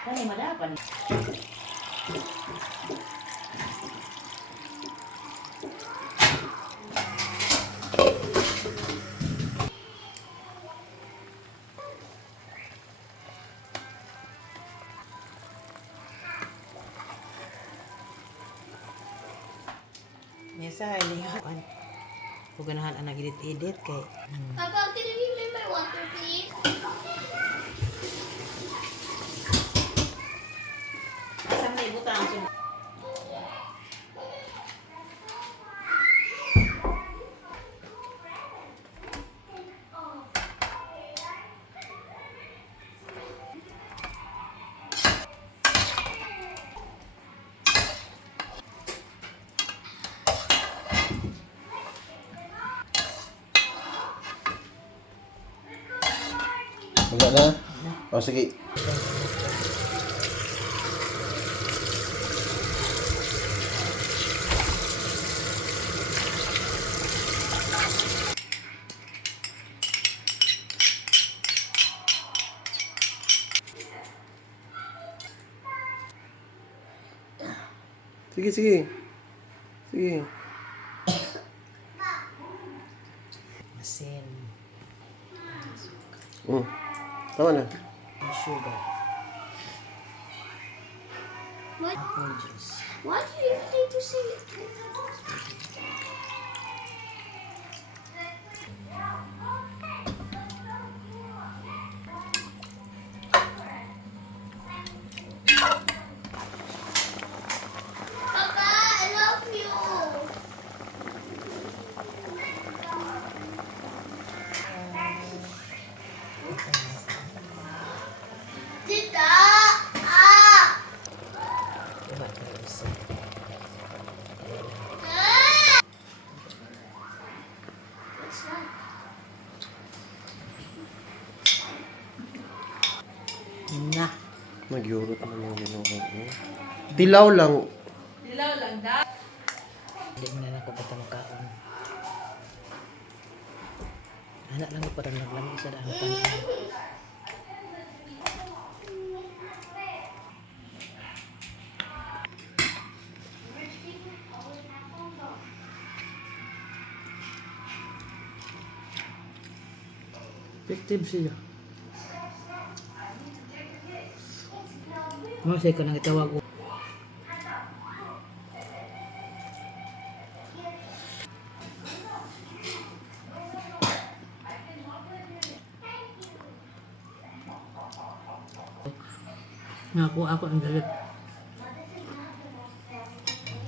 Kani madapan. Mesa ini kan. Puganahan anak edit-edit kay. Papa, can you give me my water, please? Asa may butang sun. Wala na? O, sige. Sige, sige. Sige. Asin. Tama na. Sugar. What? Apple juice. Why do you even need to say it? Papa, I love you. Tita! Ah! Diba terus? Ah! What's that? Nah. Nagyurot na mga ginagawa mo. Dilaw lang. Hindi mo na ako bata makaon. Anak lang ko parang naglamig sa daan tanan. Effective siya. Masay ko nang itawag. Ngaku ako ang galit.